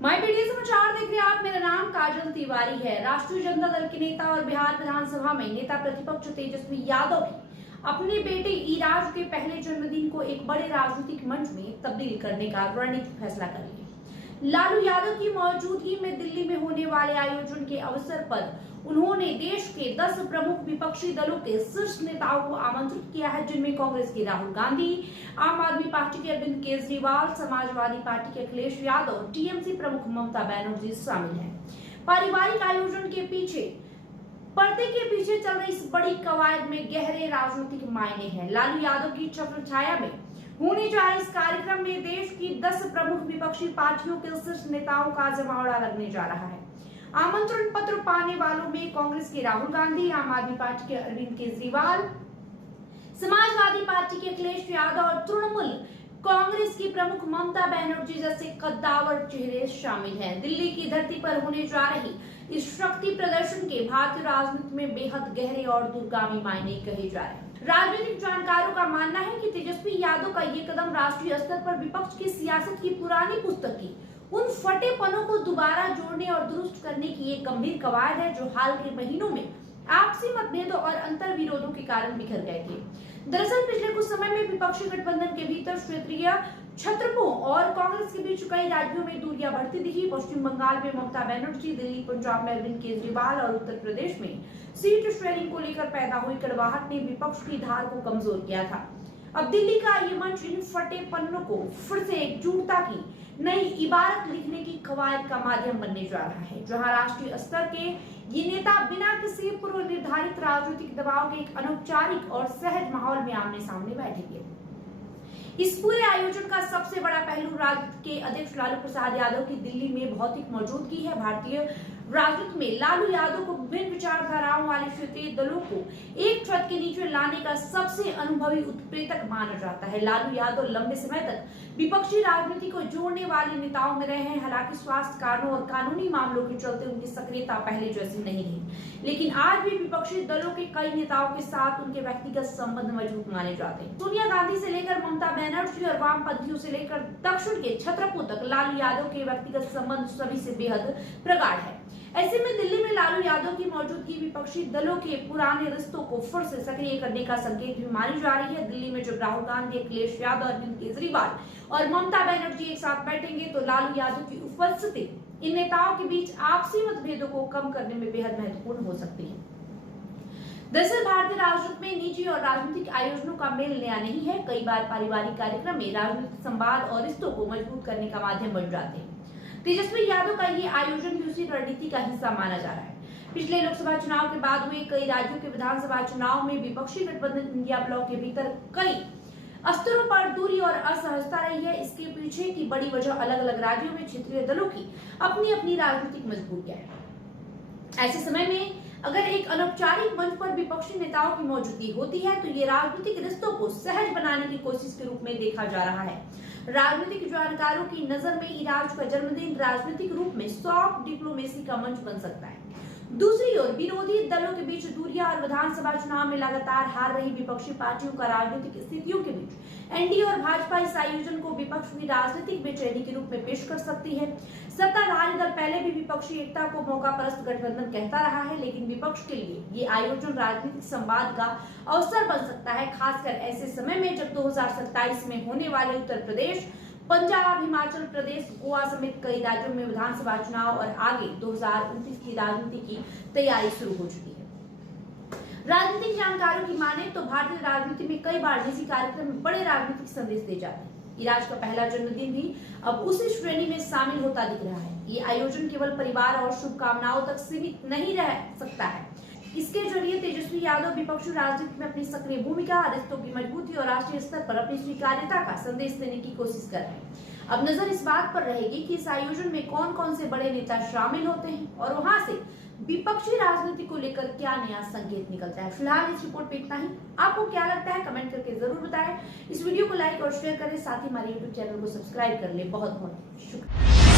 My PD समाचार देख रहे हैं आप। मेरा नाम काजल तिवारी है। राष्ट्रीय जनता दल के नेता और बिहार विधानसभा में नेता प्रतिपक्ष तेजस्वी यादव ने अपने बेटे ईराज के पहले जन्मदिन को एक बड़े राजनीतिक मंच में तब्दील करने का रणनीतिक फैसला कर लिया। लालू यादव की मौजूदगी में दिल्ली में होने वाले आयोजन के अवसर पर उन्होंने देश के 10 प्रमुख विपक्षी दलों के शीर्ष नेताओं को आमंत्रित किया है, जिनमें कांग्रेस के राहुल गांधी, आम आदमी पार्टी के अरविंद केजरीवाल, समाजवादी पार्टी के अखिलेश यादव, टीएमसी प्रमुख ममता बनर्जी शामिल हैं। पारिवारिक आयोजन के पीछे पर्दे के पीछे चल रही इस बड़ी कवायद में गहरे राजनीतिक मायने हैं। लालू यादव की छत्रछाया में होने जा रहे इस कार्यक्रम में देश की 10 प्रमुख विपक्षी पार्टियों के शीर्ष नेताओं का जमावड़ा लगने जा रहा है। आमंत्रण पत्र पाने वालों में कांग्रेस के राहुल गांधी, आम आदमी पार्टी के अरविंद केजरीवाल, समाजवादी पार्टी के अखिलेश यादव और तृणमूल कांग्रेस की प्रमुख ममता बनर्जी जैसे कद्दावर चेहरे शामिल हैं। दिल्ली की धरती पर होने जा रही इस शक्ति प्रदर्शन के भारतीय राजनीति में बेहद गहरे और दूरगामी मायने कहे जा रहे हैं। राजनीतिक जानकारों का मानना है कि तेजस्वी यादव का ये कदम राष्ट्रीय स्तर पर विपक्ष की सियासत की पुरानी पुस्तक की उन फटे पनों को दोबारा जोड़ने और दुरुस्त करने की एक गंभीर कवायद है, जो हाल के महीनों में आपसी मतभेदों और अंतर विरोधों के कारण बिखर गए थे। दरअसल पिछले कुछ समय में विपक्षी गठबंधन के भीतर क्षेत्रीय छत्रपों और कांग्रेस के बीच कई राज्यों में दूरियां बढ़ती दिखी। पश्चिम बंगाल में ममता बनर्जी, दिल्ली पंजाब में अरविंद केजरीवाल और उत्तर प्रदेश में सीट शेयरिंग को लेकर पैदा हुई कड़वाहट ने विपक्ष की धार को कमजोर किया था। अब दिल्ली का ये मंच इन फटे पन्नों को फिर से एकजुटता की नई इबारत लिखने की कवायद का माध्यम बनने जा रहा है, जहां राष्ट्रीय स्तर के ये नेता बिना किसी पूर्व निर्धारित राजनीतिक दबाव के एक अनौपचारिक और सहज माहौल में आमने सामने बैठेंगे। इस पूरे आयोजन का सबसे बड़ा पहलू राजद के अध्यक्ष लालू प्रसाद यादव की दिल्ली में भौतिक मौजूदगी है। भारतीय राजनीति में लालू यादव को विभिन्न विचारधाराओं वाले क्षेत्रीय दलों को एक छत के नीचे लाने का सबसे अनुभवी उत्प्रेरक माना जाता है। लालू यादव लंबे समय तक विपक्षी राजनीति को जोड़ने वाले नेताओं में रहे हैं। हालांकि स्वास्थ्य कारणों और कानूनी मामलों के चलते उनकी सक्रियता पहले जैसी नहीं रही, लेकिन आज भी विपक्षी दलों के कई नेताओं के साथ उनके व्यक्तिगत संबंध मजबूत माने जाते हैं। सोनिया गांधी से लेकर ममता बनर्जी और वामपंथियों से लेकर दक्षिण के छत्रपों तक लालू यादव के व्यक्तिगत संबंध सभी से बेहद प्रगाढ़ है। ऐसे में दिल्ली में लालू यादव की मौजूदगी विपक्षी दलों के पुराने रिश्तों को फिर से सक्रिय करने का संकेत भी मानी जा रही है। दिल्ली में जब राहुल गांधी, अखिलेश यादव, अरविंद केजरीवाल और ममता बनर्जी एक साथ बैठेंगे तो लालू यादव की उपस्थिति इन नेताओं के बीच आपसी मतभेदों को कम करने में बेहद महत्वपूर्ण हो सकती है। दरअसल भारतीय राजनीति में निजी और राजनीतिक आयोजनों का मेल नया नहीं है। कई बार पारिवारिक कार्यक्रम में राजनीतिक संवाद और रिश्तों को मजबूत करने का माध्यम बन जाते हैं। तेजस्वी यादव का ये आयोजन भी उसी रणनीति का हिस्सा माना जा रहा है। पिछले लोकसभा चुनाव के बाद हुए कई राज्यों के विधानसभा चुनाव में विपक्षी गठबंधन इंडिया ब्लॉक के भीतर कई स्तरों पर दूरी और असहजता रही है। इसके पीछे की बड़ी वजह अलग अलग राज्यों में क्षेत्रीय दलों की अपनी अपनी राजनीतिक मजबूतियां है। ऐसे समय में अगर एक अनौपचारिक मंच पर विपक्षी नेताओं की मौजूदगी होती है तो ये राजनीतिक रिश्तों को सहज बनाने की कोशिश के रूप में देखा जा रहा है। राजनीतिक जानकारों की नजर में ईराज का जन्मदिन राजनीतिक रूप में सॉफ्ट डिप्लोमेसी का मंच बन सकता है। दूसरी ओर विरोधी दलों के बीच दूरियां और विधानसभा चुनाव में लगातार हार रही विपक्षी पार्टियों का राजनीतिक स्थितियों के बीच एनडीए और भाजपा इस आयोजन को विपक्ष की राजनीतिक बेचैनी के रूप में पेश कर सकती है। सत्ताधारी दल पहले भी विपक्षी एकता को मौका परस्त गठबंधन कहता रहा है, लेकिन विपक्ष के लिए ये आयोजन राजनीतिक संवाद का अवसर बन सकता है, खासकर ऐसे समय में जब 2027 में होने वाले उत्तर प्रदेश, पंजाब, हिमाचल प्रदेश, गोवा समेत कई राज्यों में विधानसभा चुनाव और आगे 2029 की राजनीति की तैयारी शुरू हो चुकी है। राजनीतिक जानकारों की माने तो भारतीय राजनीति में कई बार निजी कार्यक्रम में बड़े राजनीतिक संदेश दिए जाते हैं। ईराज का पहला जन्मदिन भी अब उसी श्रेणी में शामिल होता दिख रहा है। ये आयोजन केवल परिवार और शुभकामनाओं तक सीमित नहीं रह सकता है। इसके जरिए तेजस्वी यादव विपक्षी राजनीति में अपनी सक्रिय भूमिका, रिश्तों की मजबूती और राष्ट्रीय स्तर पर अपनी स्वीकार्यता का संदेश देने की कोशिश कर रहे हैं। अब नजर इस बात पर रहेगी कि इस आयोजन में कौन कौन से बड़े नेता शामिल होते हैं और वहां से विपक्षी राजनीति को लेकर क्या नया संकेत निकलता है। फिलहाल इस रिपोर्ट पे इतना ही। आपको क्या लगता है कमेंट करके जरूर बताएं। इस वीडियो को लाइक और शेयर करें, साथ ही हमारे यूट्यूब चैनल को सब्सक्राइब कर ले। बहुत बहुत शुक्रिया।